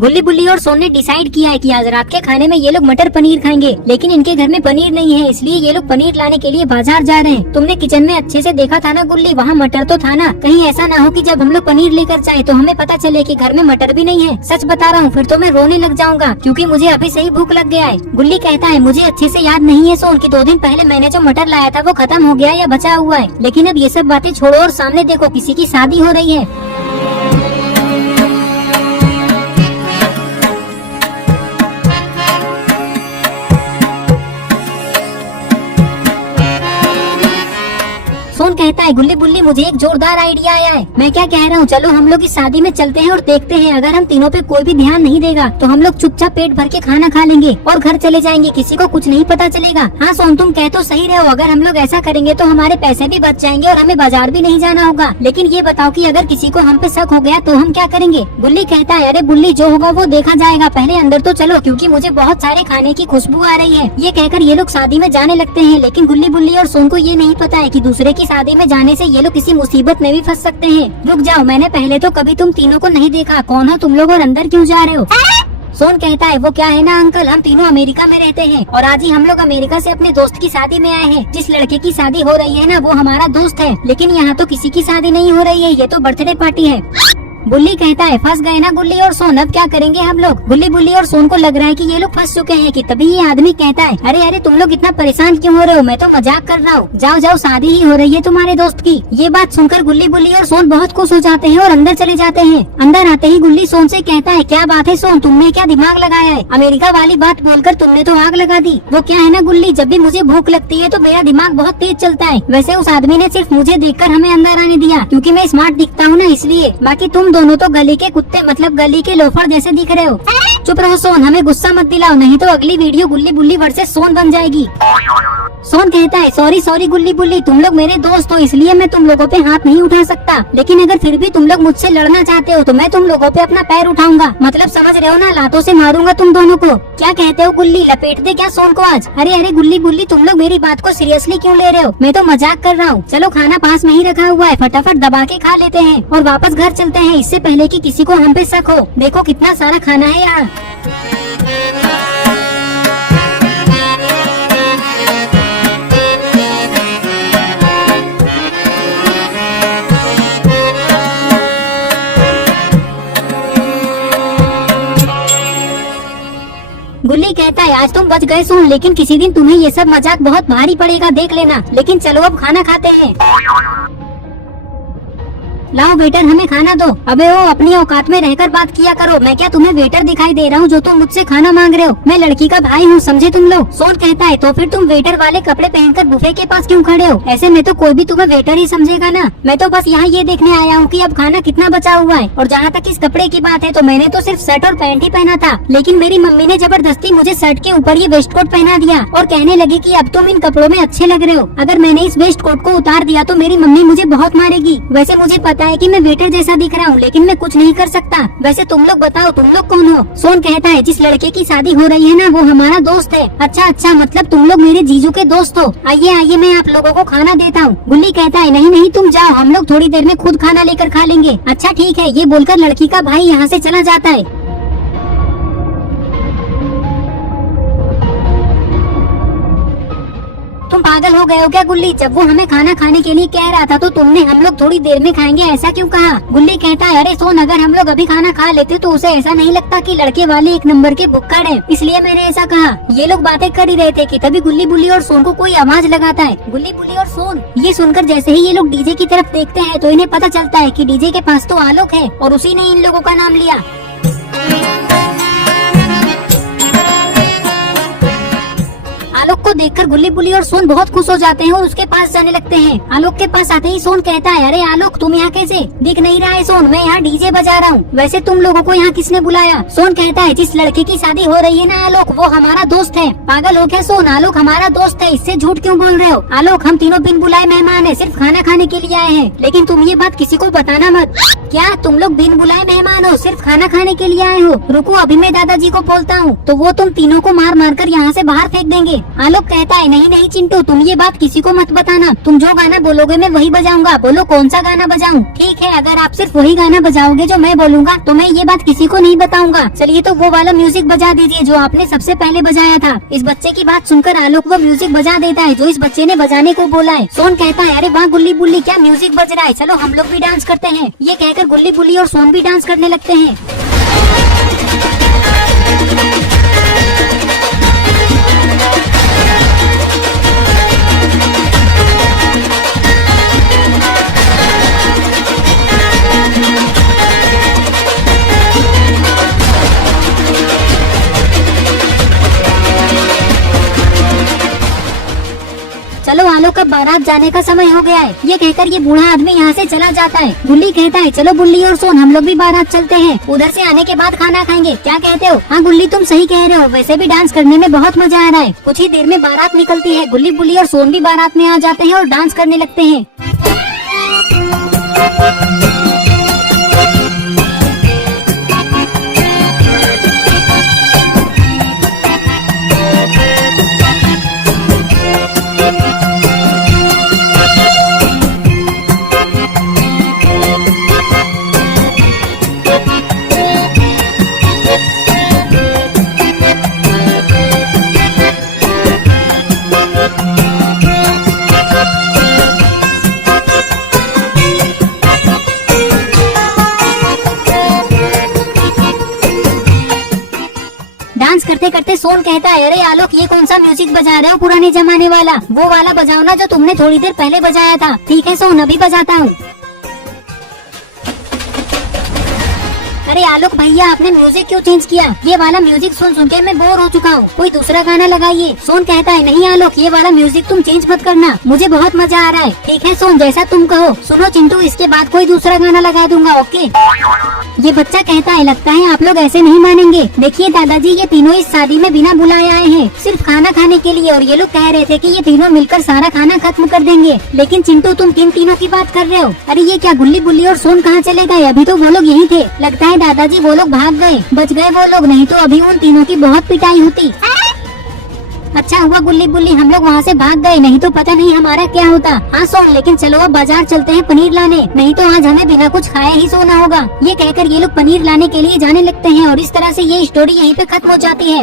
गुल्ली बुल्ली और सोन ने डिसाइड किया है कि आज रात के खाने में ये लोग मटर पनीर खाएंगे, लेकिन इनके घर में पनीर नहीं है, इसलिए ये लोग पनीर लाने के लिए बाजार जा रहे हैं। तुमने किचन में अच्छे से देखा था ना गुल्ली, वहाँ मटर तो था ना? कहीं ऐसा ना हो कि जब हम लोग पनीर लेकर जाए तो हमें पता चले कि घर में मटर भी नहीं है। सच बता रहा हूँ, फिर तो मैं रोने लग जाऊंगा क्योंकि मुझे अभी से ही भूख लग गया है। गुल्ली कहता है मुझे अच्छे से याद नहीं है सोन कि 2 दिन पहले मैंने जो मटर लाया था वो खत्म हो गया या बचा हुआ है। लेकिन अब ये सब बातें छोड़ो और सामने देखो, किसी की शादी हो रही है। सोन कहता है गुल्ली बुल्ली मुझे एक जोरदार आइडिया आया है। मैं क्या कह रहा हूँ, चलो हम लोग इस शादी में चलते हैं और देखते हैं, अगर हम तीनों पे कोई भी ध्यान नहीं देगा तो हम लोग चुपचाप पेट भर के खाना खा लेंगे और घर चले जाएंगे, किसी को कुछ नहीं पता चलेगा। हाँ सोन, तुम कह तो सही रहे हो, अगर हम लोग ऐसा करेंगे तो हमारे पैसे भी बच जाएंगे और हमें बाजार भी नहीं जाना होगा। लेकिन ये बताओ कि अगर किसी को हम पे शक हो गया तो हम क्या करेंगे? गुल्ली कहता है अरे बुल्ली, जो होगा वो देखा जाएगा, पहले अंदर तो चलो क्योंकि मुझे बहुत सारे खाने की खुशबू आ रही है। ये कहकर ये लोग शादी में जाने लगते हैं, लेकिन गुल्ली बुल्ली और सोन को ये नहीं पता है कि दूसरे की शादी में जाने से ये लोग किसी मुसीबत में भी फंस सकते हैं। रुक जाओ, मैंने पहले तो कभी तुम तीनों को नहीं देखा, कौन हो तुम लोग और अंदर क्यों जा रहे हो? सोन कहता है वो क्या है ना अंकल, हम तीनों अमेरिका में रहते हैं और आज ही हम लोग अमेरिका से अपने दोस्त की शादी में आए हैं। जिस लड़के की शादी हो रही है ना वो हमारा दोस्त है, लेकिन यहाँ तो किसी की शादी नहीं हो रही है, ये तो बर्थडे पार्टी है। बुल्ली कहता है फंस गए ना गुल्ली और सोन, अब क्या करेंगे हम लोग? गुल्ली बुल्ली और सोन को लग रहा है कि ये लोग फंस चुके हैं कि तभी ये आदमी कहता है अरे अरे तुम लोग इतना परेशान क्यों हो रहे हो, मैं तो मजाक कर रहा हूँ, जाओ जाओ शादी ही हो रही है तुम्हारे दोस्त की। ये बात सुनकर गुल्ली बुल्ली और सोन बहुत खुश हो जाते हैं और अंदर चले जाते हैं। अंदर आते ही गुल्ली सोन से कहता है क्या बात है सोन, तुमने क्या दिमाग लगाया है? अमेरिका वाली बात बोलकर तुमने तो आग लगा दी। वो क्या है ना गुल्ली, जब भी मुझे भूख लगती है तो मेरा दिमाग बहुत तेज चलता है। वैसे उस आदमी ने सिर्फ मुझे देखकर हमें अंदर आने दिया क्योंकि मैं स्मार्ट दिखता हूँ ना, इसलिए। बाकी तुम दोनों तो गली के कुत्ते मतलब गली के लोफर जैसे दिख रहे हो। चुप रहो सोन, हमें गुस्सा मत दिलाओ, नहीं तो अगली वीडियो गुल्ली बुल्ली वर्सेस सोन बन जाएगी। सोन कहता है सॉरी सॉरी गुल्ली बुल्ली, तुम लोग मेरे दोस्त हो इसलिए मैं तुम लोगों पे हाथ नहीं उठा सकता, लेकिन अगर फिर भी तुम लोग मुझसे लड़ना चाहते हो तो मैं तुम लोगों पे अपना पैर उठाऊंगा, मतलब समझ रहे हो ना, लातों से मारूंगा तुम दोनों को। क्या कहते हो गुल्ली, लपेट दे क्या सोन को आज? अरे अरे गुल्ली बुल्ली, तुम लोग मेरी बात को सीरियसली क्यों ले रहे हो? मैं तो मजाक कर रहा हूँ। चलो खाना पास में ही रखा हुआ है, फटाफट दबा के खा लेते हैं और वापस घर चलते हैं, इससे पहले कि किसी को हम पे शक हो। देखो कितना सारा खाना है यहाँ। गुल्ली कहता है आज तुम बच गए सोन, लेकिन किसी दिन तुम्हें ये सब मजाक बहुत भारी पड़ेगा, देख लेना। लेकिन चलो अब खाना खाते हैं। लाओ वेटर, हमें खाना दो। अबे ओ, अपनी औकात में रहकर बात किया करो, मैं क्या तुम्हें वेटर दिखाई दे रहा हूँ जो तुम मुझसे खाना मांग रहे हो? मैं लड़की का भाई हूँ, समझे तुम लोग? सोन कहता है तो फिर तुम वेटर वाले कपड़े पहनकर बुफे के पास क्यों खड़े हो? ऐसे में तो कोई भी तुम्हें वेटर ही समझेगा ना। मैं तो बस यहाँ ये देखने आया हूँ कि अब खाना कितना बचा हुआ है। और जहाँ तक इस कपड़े की बात है तो मैंने तो सिर्फ शर्ट और पैंट ही पहना था, लेकिन मेरी मम्मी ने जबरदस्ती मुझे शर्ट के ऊपर ये वेस्ट कोट पहना दिया और कहने लगी कि अब तुम इन कपड़ों में अच्छे लग रहे हो। अगर मैंने इस वेस्ट कोट को उतार दिया तो मेरी मम्मी मुझे बहुत मारेगी। वैसे मुझे पता है कि मैं वेटर जैसा दिख रहा हूँ, लेकिन मैं कुछ नहीं कर सकता। वैसे तुम लोग बताओ, तुम लोग कौन हो? सोन कहता है जिस लड़के की शादी हो रही है ना वो हमारा दोस्त है। अच्छा अच्छा, मतलब तुम लोग मेरे जीजू के दोस्त हो। आइए आइए, मैं आप लोगों को खाना देता हूँ। गुल्ली कहता है नहीं नहीं तुम जाओ, हम लोग थोड़ी देर में खुद खाना लेकर खा लेंगे। अच्छा ठीक है, ये बोलकर लड़की का भाई यहाँ से चला जाता है। तुम पागल हो गए हो क्या गुल्ली? जब वो हमें खाना खाने के लिए कह रहा था तो तुमने हम लोग थोड़ी देर में खाएंगे ऐसा क्यों कहा? गुल्ली कहता है अरे सोन, अगर हम लोग अभी खाना खा लेते तो उसे ऐसा नहीं लगता कि लड़के वाले 1 नंबर के भुक्कड़ है, इसलिए मैंने ऐसा कहा। ये लोग बातें कर ही रहे थे कि तभी गुल्ली बुल्ली और सोन को कोई आवाज लगाता है। गुल्ली बुल्ली और सोन ये सुनकर जैसे ही ये लोग डीजे की तरफ देखते हैं तो इन्हें पता चलता है कि डीजे के पास तो आलोक है और उसी ने इन लोगों का नाम लिया। आलोक को देखकर गुल्ली बुल्ली और सोन बहुत खुश हो जाते हैं और उसके पास जाने लगते हैं। आलोक के पास आते ही सोन कहता है अरे आलोक, तुम यहाँ कैसे? दिख नहीं रहा है सोन, मैं यहाँ डीजे बजा रहा हूँ। वैसे तुम लोगों को यहाँ किसने बुलाया? सोन कहता है जिस लड़के की शादी हो रही है ना आलोक, वो हमारा दोस्त है। पागल हो क्या सोन? आलोक हमारा दोस्त है, इससे झूठ क्यों बोल रहे हो? आलोक, हम तीनों बिन बुलाए मेहमान है, सिर्फ खाना खाने के लिए आए हैं, लेकिन तुम ये बात किसी को बताना मत। क्या तुम लोग बिन बुलाए मेहमान हो, सिर्फ खाना खाने के लिए आए हो? रुको अभी मैं दादाजी को बोलता हूँ, तो वो तुम तीनों को मार मार कर यहाँ से बाहर फेंक देंगे। आलोक कहता है नहीं नहीं चिंटू, तुम ये बात किसी को मत बताना, तुम जो गाना बोलोगे मैं वही बजाऊंगा। बोलो कौन सा गाना बजाऊं? ठीक है, अगर आप सिर्फ वही गाना बजाओगे जो मैं बोलूंगा तो मैं ये बात किसी को नहीं बताऊंगा। चलिए तो वो वाला म्यूजिक बजा दीजिए जो आपने सबसे पहले बजाया था। इस बच्चे की बात सुनकर आलोक वो म्यूजिक बजा देता है जो इस बच्चे ने बजाने को बोला है। सोन कहता है अरे वाह गुल्ली बुल्ली, क्या म्यूजिक बज रहा है, चलो हम लोग भी डांस करते हैं। ये कहकर गुल्ली बुल्ली और सोन भी डांस करने लगते हैं। चलो आलोक अब बारात जाने का समय हो गया है। ये कहकर ये बूढ़ा आदमी यहाँ से चला जाता है। गुल्ली कहता है चलो बुल्ली और सोन हम लोग भी बारात चलते हैं, उधर से आने के बाद खाना खाएंगे, क्या कहते हो? हाँ गुल्ली तुम सही कह रहे हो, वैसे भी डांस करने में बहुत मजा आ रहा है। कुछ ही देर में बारात निकलती है। गुल्ली बुल्ली और सोन भी बारात में आ जाते हैं और डांस करने लगते हैं। डांस करते करते सोन कहता है अरे आलोक ये कौन सा म्यूजिक बजा रहे हो, पुराने जमाने वाला? वो वाला बजाओ ना जो तुमने थोड़ी देर पहले बजाया था। ठीक है सोन अभी बजाता हूँ। अरे आलोक भैया आपने म्यूजिक क्यों चेंज किया? ये वाला म्यूजिक सुन सुन के मैं बोर हो चुका हूँ, कोई दूसरा गाना लगाइए। सोन कहता है नहीं आलोक ये वाला म्यूजिक तुम चेंज मत करना, मुझे बहुत मजा आ रहा है। ठीक है सोन जैसा तुम कहो। सुनो चिंटू इसके बाद कोई दूसरा गाना लगा दूंगा, ओके? ये बच्चा कहता है लगता है आप लोग ऐसे नहीं मानेंगे। देखिए दादाजी ये तीनों इस शादी में बिना बुलाए आए हैं, सिर्फ खाना खाने के लिए, और ये लोग कह रहे थे कि ये तीनों मिलकर सारा खाना खत्म कर देंगे। लेकिन चिंटू तुम किन तीनों की बात कर रहे हो? अरे ये क्या गुल्ली बुल्ली और सोन कहाँ चले गए? अभी तो वो लोग यहीं थे। लगता है दादाजी वो लोग भाग गए, बच गए वो लोग, नहीं तो अभी उन तीनों की बहुत पिटाई होती। अच्छा हुआ गुल्ली बुल्ली हम लोग वहाँ से भाग गए, नहीं तो पता नहीं हमारा क्या होता। हाँ सोन लेकिन चलो अब बाजार चलते हैं पनीर लाने, नहीं तो आज हमें बिना कुछ खाए ही सोना होगा। ये कहकर ये लोग पनीर लाने के लिए जाने लगते हैं और इस तरह से ये स्टोरी यहीं पे खत्म हो जाती है।